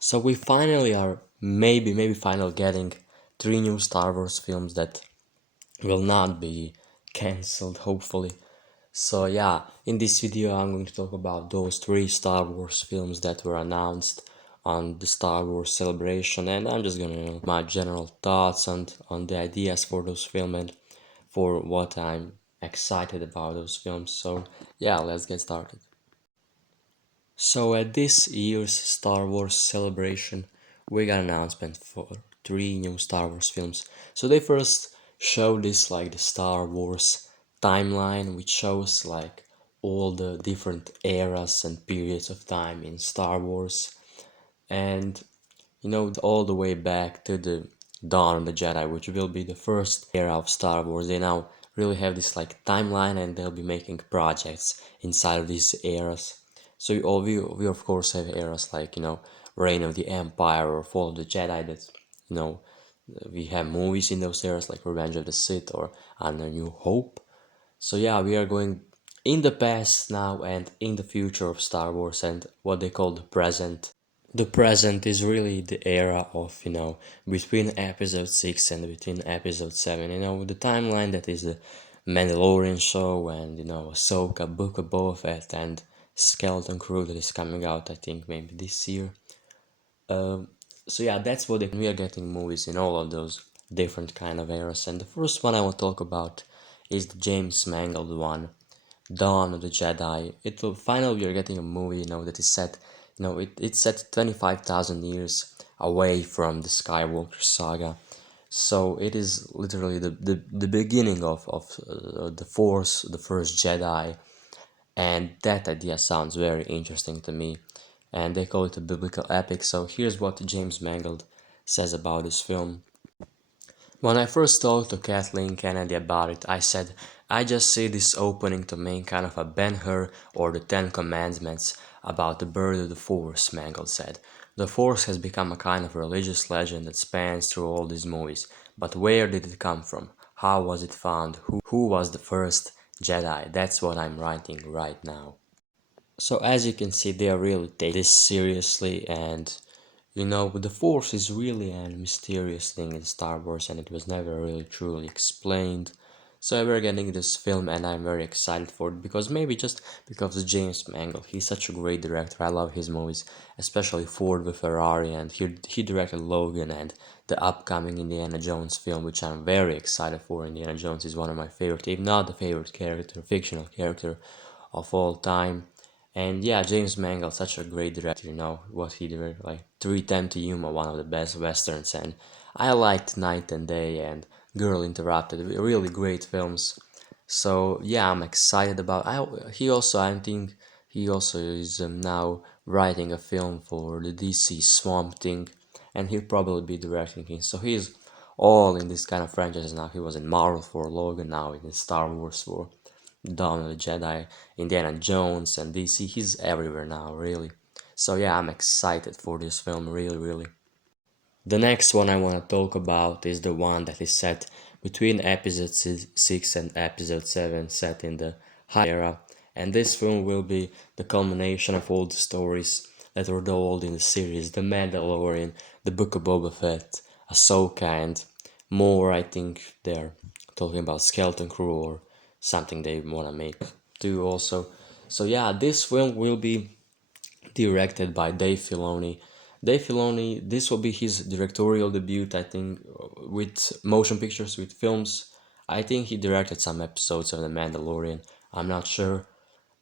So we finally are maybe final getting three new Star Wars films that will not be cancelled, hopefully. So yeah, in this video I'm going to talk about those three Star Wars films that were announced on the Star Wars celebration, and I'm just gonna my general thoughts on the ideas for those films and for what I'm excited about those films. So yeah, let's get started. So at this year's Star Wars celebration, we got an announcement for three new Star Wars films. So they first showed this like the Star Wars timeline, which shows like all the different eras and periods of time in Star Wars, and all the way back to the Dawn of the Jedi, which will be the first era of Star Wars. They now really have this like timeline, and they'll be making projects inside of these eras. So we of course have eras like Reign of the Empire or Fall of the Jedi. That you know we have movies in those eras like Revenge of the Sith or Under New Hope. So yeah, we are going in the past now and in the future of Star Wars and what they call the present. The present is really the era of between episode 6 and between episode 7, the timeline that is the Mandalorian show, and Ahsoka, Book of Boba Fett, and Skeleton Crew that is coming out, I think maybe this year. So yeah, that's what we are getting movies in all of those different kind of eras, and the first one I want to talk about is the James Mangold one, Dawn of the Jedi. It will finally we are getting a movie, that is set, it's set 25,000 years away from the Skywalker saga. So it is literally the beginning of the Force, the first Jedi, and that idea sounds very interesting to me. And they call it a biblical epic. So here's what James Mangold says about this film. When I first talked to Kathleen Kennedy about it, I said, I just see this opening to make kind of a Ben-Hur or the Ten Commandments about the birth of the Force, Mangold said. The Force has become a kind of religious legend that spans through all these movies. But where did it come from? How was it found? Who was the first Jedi? That's what I'm writing right now. So as you can see, they are really taking this seriously, and the Force is really a mysterious thing in Star Wars, and it was never really truly explained. So we're getting this film, and I'm very excited for it because maybe just because of James Mangold, he's such a great director. I love his movies, especially Ford v Ferrari, and he directed Logan and the upcoming Indiana Jones film, which I'm very excited for. Indiana Jones is one of my favorite, if not the favorite character, fictional character of all time. And yeah, James Mangold, such a great director, what he did, like 3:10 to Yuma, one of the best westerns, and I liked Night and Day and Girl Interrupted, really great films. So yeah, I'm excited about. I think he also is now writing a film for the DC Swamp Thing, and he'll probably be directing it. So he's all in this kind of franchises now. He was in Marvel for Logan, now in Star Wars for Dawn of the Jedi, Indiana Jones, and DC. He's everywhere now, really. So yeah, I'm excited for this film, really, really. The next one I want to talk about is the one that is set between episode 6 and episode 7, set in the High era. And this film will be the culmination of all the stories that were told in the series The Mandalorian, The Book of Boba Fett, Ahsoka, and more. I think they're talking about Skeleton Crew or something they want to make too, also. So yeah, this film will be directed by Dave Filoni. Dave Filoni, this will be his directorial debut, I think, with motion pictures, with films. I think he directed some episodes of The Mandalorian, I'm not sure.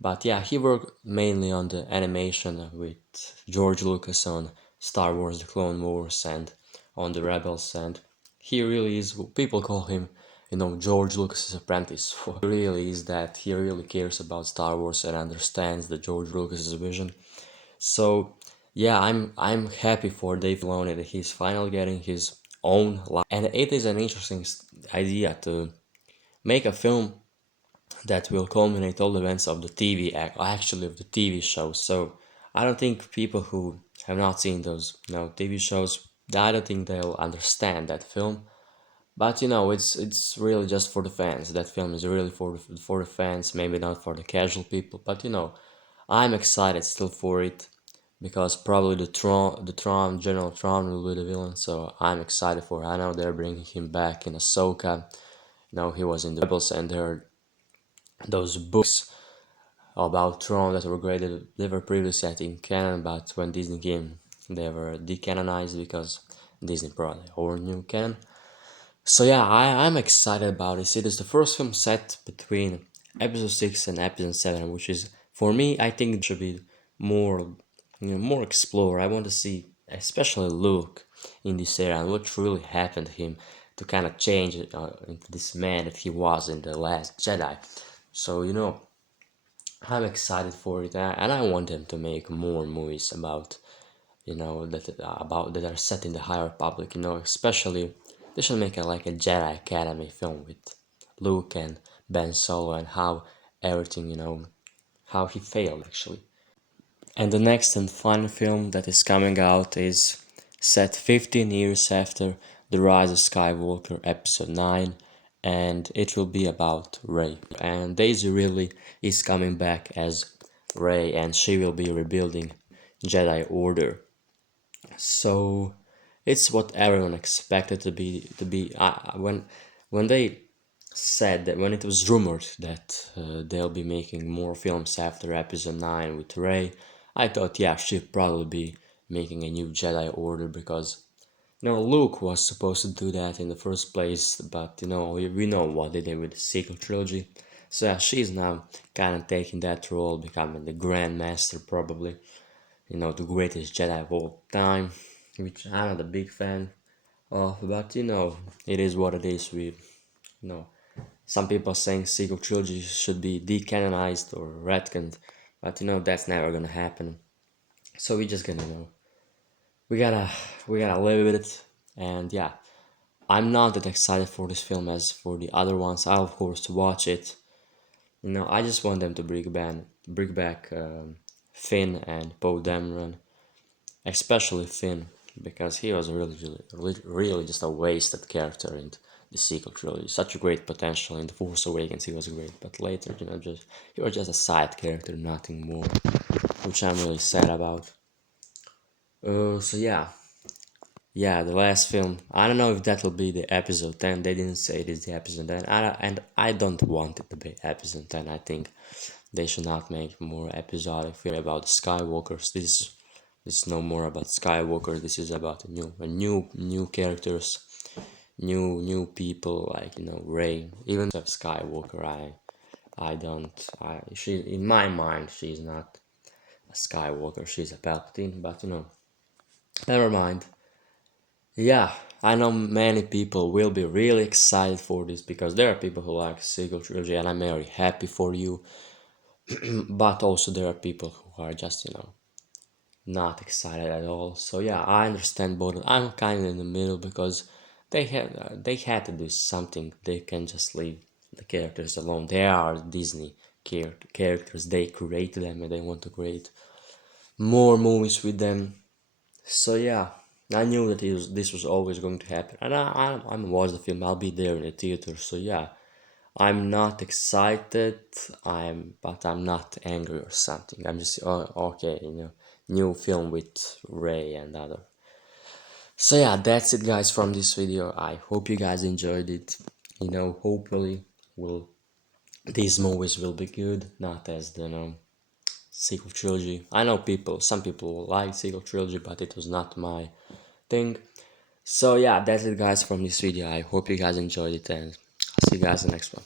But yeah, he worked mainly on the animation with George Lucas on Star Wars The Clone Wars and on the Rebels, and he really is, people call him, George Lucas's apprentice. He really is that. He really cares about Star Wars and understands the George Lucas's vision. So yeah, I'm happy for Dave Filoni that he's finally getting his own life, and it is an interesting idea to make a film that will culminate all the events of the TV actually of the TV shows. So I don't think people who have not seen those TV shows, I don't think they'll understand that film. But it's really just for the fans. That film is really for the fans, maybe not for the casual people. But I'm excited still for it. because probably the General Tron will be the villain. So I'm excited for it. I know they're bringing him back in Ahsoka. He was in the Rebels, and there are those books about Tron that were graded. They were previously, I think, canon, but when Disney came, they were decanonized because Disney brought a whole new canon. So yeah, I'm excited about this. It is the first film set between episode 6 and episode 7, which is, for me, I think it should be more, more explore. I want to see, especially Luke in this era, and what really happened to him to kind of change into this man that he was in The Last Jedi. So, I'm excited for it, and I want them to make more movies about that are set in the High Republic. Especially they should make like a Jedi Academy film with Luke and Ben Solo and how everything, how he failed actually. And the next and final film that is coming out is set 15 years after The Rise of Skywalker Episode 9, and it will be about Rey. And Daisy Ridley is coming back as Rey, and she will be rebuilding Jedi Order. So it's what everyone expected to be. When they said that, when it was rumored that they'll be making more films after Episode 9 with Rey, I thought, yeah, she'd probably be making a new Jedi Order, because Luke was supposed to do that in the first place, but we know what they did with the sequel trilogy. So yeah, she's now kind of taking that role, becoming the Grand Master probably, the greatest Jedi of all time, which I'm not a big fan of, but it is what it is. Some people are saying sequel trilogy should be decanonized or retconned, but that's never gonna happen. So we're just gonna we gotta live with it, and yeah, I'm not that excited for this film as for the other ones. I'll of course watch it. I just want them to bring back Finn and Poe Dameron, especially Finn, because he was really just a wasted character in the sequel trilogy. Such a great potential in The Force Awakens, he was great, but later, he was just a side character, nothing more, which I'm really sad about. So yeah, the last film. I don't know if that will be the episode 10. They didn't say it is the episode 10, and I don't want it to be episode 10. I think they should not make more episodic film about the Skywalkers. This is no more about Skywalker. This is about a new characters, new people, like Rey. Even of Skywalker, I don't. She, in my mind, she's not a Skywalker. She's a Palpatine. But never mind. Yeah, I know many people will be really excited for this, because there are people who like sequel trilogy, and I'm very happy for you. But also there are people who are just not excited at all. So yeah, I understand both. I'm kind of in the middle, because they had to do something. They can just leave the characters alone. They are Disney characters. They created them, and they want to create more movies with them. So yeah, I knew that this was always going to happen, and I'm watch the film. I'll be there in the theater. So yeah, I'm not excited. But I'm not angry or something. I'm just, oh, okay, new film with Ray and other. So yeah, that's it, guys, from this video. I hope you guys enjoyed it. Hopefully, will these movies will be good, not as the sequel trilogy. I know some people like sequel trilogy, but it was not my thing. So yeah, that's it, guys, from this video. I hope you guys enjoyed it, and I'll see you guys in the next one.